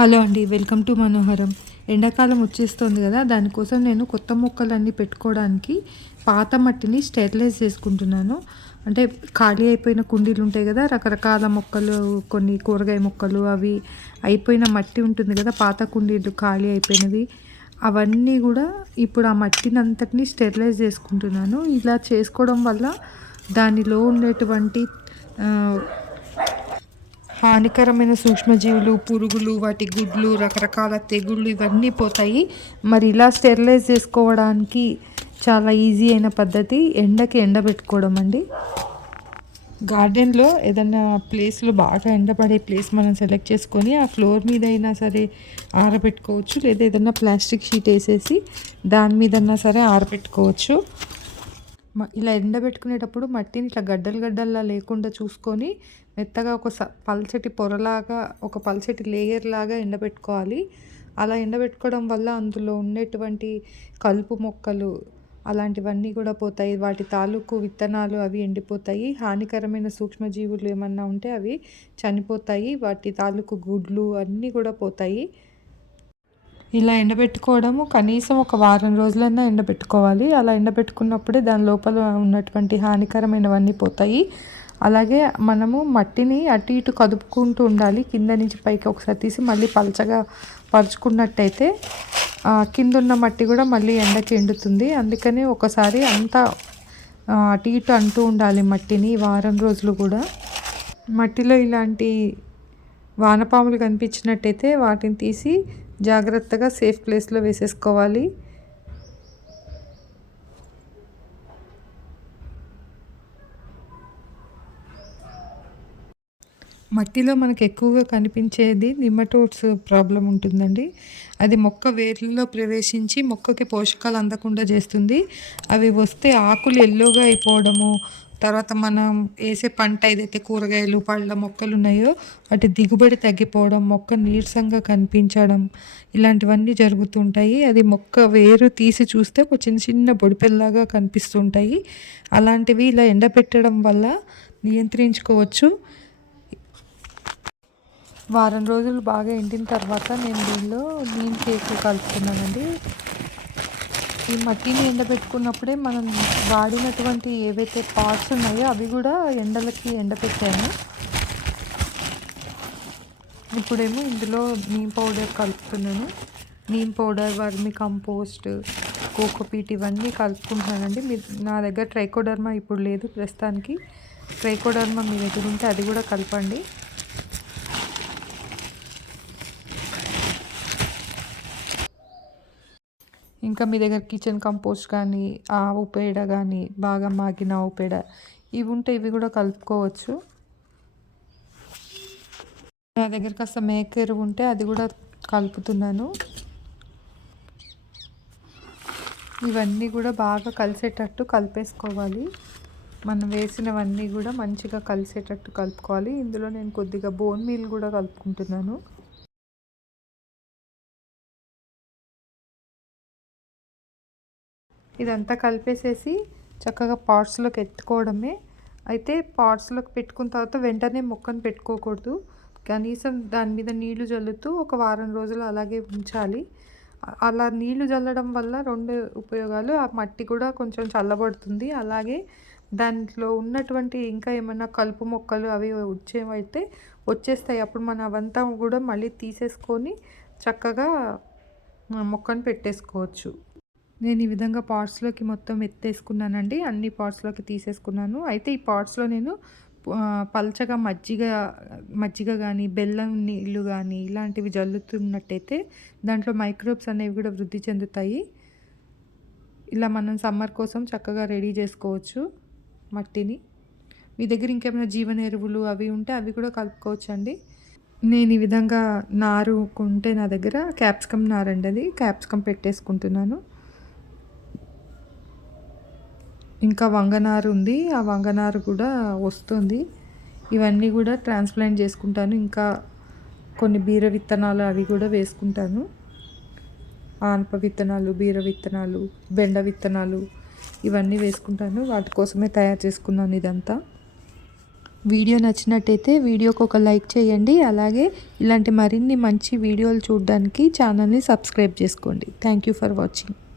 Hello అండి. Welcome to మనోహరం. ఎండాకాలం వచ్చేస్తుంది కదా! దానికోసం నేను కొత్త మొక్కలన్నీ పెట్టుకోవడానికి పాత మట్టిని స్టెరిలైజ్ చేసుకుంటున్నాను. అంటే ఖాళీ అయిపోయిన కుండీలు ఉంటాయి కదా! రకరకాల మొక్కలు, కొన్ని కూరగాయ మొక్కలు అవి అయిపోయిన మట్టి ఉంటుంది కదా! పాత కుండీలు ఖాళీ అయిపోయినవి. అవన్నీ కూడా ఇప్పుడు ఆ మట్టిని అంతటిని స్టెరిలైజ్ చేసుకుంటున్నాను. ఇలా చేసుకోవడం వల్ల దానిలో ఉండేటువంటి ఆహ్ హానికరమైన సూక్ష్మజీవులు, పురుగులు, వాటి గుడ్లు, రకరకాల తెగుళ్ళు ఇవన్నీ పోతాయి. మరి ఇలా స్టెరిలైజ్ చేసుకోవడానికి చాలా ఈజీ అయిన పద్ధతి ఎండకి ఎండబెట్టుకోవడం అండి. గార్డెన్‌లో ఏదన్నా ప్లేస్‌లో బాగా ఎండపడే ప్లేస్ మనం సెలెక్ట్ చేసుకొని, ఆ ఫ్లోర్ మీద అయినా సరే ఆరబెట్టుకోవచ్చు. లేదా ఏదన్నా ప్లాస్టిక్ షీట్ ఏసేసి దాని మీదన్నా సరే ఆరబెట్టుకోవచ్చు. ఇలా ఎండబెట్టుకునేటప్పుడు మట్టిని ఇట్లా గడ్డలు గడ్డల్లా లేకుండా చూసుకొని మెత్తగా ఒక పల్చటి పొరలాగా, ఒక పల్చటి లేయర్ లాగా ఎండబెట్టుకోవాలి. అలా ఎండబెట్టుకోవడం వల్ల అందులో ఉండేటువంటి కలుపు మొక్కలు అలాంటివన్నీ కూడా పోతాయి. వాటి తాలూకు విత్తనాలు అవి ఎండిపోతాయి. హానికరమైన సూక్ష్మజీవులు ఏమన్నా ఉంటే అవి చనిపోతాయి. వాటి తాలూకు గుడ్లు అన్నీ కూడా పోతాయి. ఇలా ఎండబెట్టుకోవడము కనీసం ఒక వారం రోజులైనా ఎండబెట్టుకోవాలి. అలా ఎండబెట్టుకున్నప్పుడే దాని లోపల ఉన్నటువంటి హానికరమైనవన్నీ పోతాయి. అలాగే మనము మట్టిని అటు ఇటు కదుపుకుంటూ ఉండాలి. కింద నుంచి పైకి ఒకసారి తీసి మళ్ళీ పలచగా పరుచుకున్నట్టయితే కిందున్న మట్టి కూడా మళ్ళీ ఎండకి ఎండుతుంది. అందుకని ఒకసారి అంతా అటు ఇటు అంటూ ఉండాలి మట్టిని వారం రోజులు కూడా. మట్టిలో ఇలాంటి వానపాములు కనిపించినట్టయితే వాటిని తీసి జాగ్రత్తగా సేఫ్ ప్లేస్లో వేసేసుకోవాలి. మట్టిలో మనకు ఎక్కువగా కనిపించేది నిమటోడ్స్ ప్రాబ్లం ఉంటుందండి. అది మొక్క వేర్లలో ప్రవేశించి మొక్కకి పోషకాలు అందకుండా చేస్తుంది. అవి వస్తే ఆకులు ఎల్లోగా అయిపోవడము, తర్వాత మనం వేసే పంట ఏదైతే కూరగాయలు పళ్ళ మొక్కలు ఉన్నాయో వాటి దిగుబడి తగ్గిపోవడం, మొక్క నీరసంగా కనిపించడం ఇలాంటివన్నీ జరుగుతుంటాయి. అది మొక్క వేరు తీసి చూస్తే ఒక చిన్న చిన్న బొడిపెల్లాగా కనిపిస్తుంటాయి. అలాంటివి ఇలా ఎండబెట్టడం వల్ల నియంత్రించుకోవచ్చు. వారం రోజులు బాగా ఎండిన తర్వాత నేను దీనిలో నీమ్ కేక్ కలుపుతున్నానండి. ఈ మట్టిని ఎండబెట్టుకున్నప్పుడే మనం వాడినటువంటి ఏవైతే పార్ట్స్ ఉన్నాయో అవి కూడా ఎండలకి ఎండబెట్టాను. ఇప్పుడేమో ఇందులో నీమ్ పౌడర్ కలుపుతున్నాను. Neem powder, vermicompost, cocopeat ఇవన్నీ కలుపుకుంటున్నానండి. నా దగ్గర ట్రైకోడర్మా ఇప్పుడు లేదు ప్రస్తుతానికి. ట్రైకోడర్మా మీ దగ్గర ఉంటే అది కూడా కలపండి. ఇంకా మీ దగ్గర కిచెన్ కంపోస్ట్ కానీ, ఆవు పేడ కానీ, బాగా మాగిన ఆవు పేడ ఇవి ఉంటే ఇవి కూడా కలుపుకోవచ్చు. నా దగ్గర కాస్త మేక ఎరువు ఉంటే అది కూడా కలుపుతున్నాను. ఇవన్నీ కూడా బాగా కలిసేటట్టు కలిపేసుకోవాలి. మనం వేసినవన్నీ కూడా మంచిగా కలిసేటట్టు కలుపుకోవాలి. ఇందులో నేను కొద్దిగా బోన్ మీల్ కూడా కలుపుకుంటున్నాను. ఇదంతా కలిపేసేసి చక్కగా పాట్స్లోకి ఎత్తుకోవడమే. అయితే పాట్స్లోకి పెట్టుకున్న తర్వాత వెంటనే మొక్కను పెట్టుకోకూడదు. కనీసం దాని మీద నీళ్లు జల్లుతూ ఒక వారం రోజులు అలాగే ఉంచాలి. అలా నీళ్లు జల్లడం వల్ల 2 ఉపయోగాలు. ఆ మట్టి కూడా కొంచెం చల్లబడుతుంది. అలాగే దాంట్లో ఉన్నటువంటి ఇంకా ఏమైనా కలుపు మొక్కలు అవి వచ్చేవైతే వచ్చేస్తాయి. అప్పుడు మనం అవంతా కూడా మళ్ళీ తీసేసుకొని చక్కగా మొక్కను పెట్టేసుకోవచ్చు. నేను ఈ విధంగా పాట్స్లోకి మొత్తం ఎత్తేసుకున్నానండి. అన్ని పాట్స్లోకి తీసేసుకున్నాను. అయితే ఈ పాట్స్లో నేను పల్చగా మజ్జిగ కానీ, బెల్లం నీళ్ళు కానీ ఇలాంటివి జల్లుతున్నట్టయితే దాంట్లో మైక్రోబ్స్ అనేవి కూడా వృద్ధి చెందుతాయి. ఇలా మనం సమ్మర్ కోసం చక్కగా రెడీ చేసుకోవచ్చు మట్టిని. మీ దగ్గర ఇంకేమైనా జీవన ఎరువులు అవి ఉంటే అవి కూడా కలుపుకోవచ్చండి. నేను ఈ విధంగా నారు ఉంటే నా దగ్గర క్యాప్సికమ్ నారండి, అది క్యాప్సికమ్ పెట్టేసుకుంటున్నాను. ఇంకా వంగనారు ఉంది, ఆ వంగనారు కూడా వస్తుంది. ఇవన్నీ కూడా ట్రాన్స్ప్లాంట్ చేసుకుంటాను. ఇంకా కొన్ని బీర విత్తనాలు అవి కూడా వేసుకుంటాను. ఆనప విత్తనాలు, బీర విత్తనాలు, బెండ విత్తనాలు ఇవన్నీ వేసుకుంటాను. వాటి కోసమే తయారు చేసుకున్నాను ఇదంతా. వీడియో నచ్చినట్టయితే వీడియోకి ఒక లైక్ చేయండి. అలాగే ఇలాంటి మరిన్ని మంచి వీడియోలు చూడడానికి ఛానల్ని సబ్స్క్రైబ్ చేసుకోండి. Thank you for watching.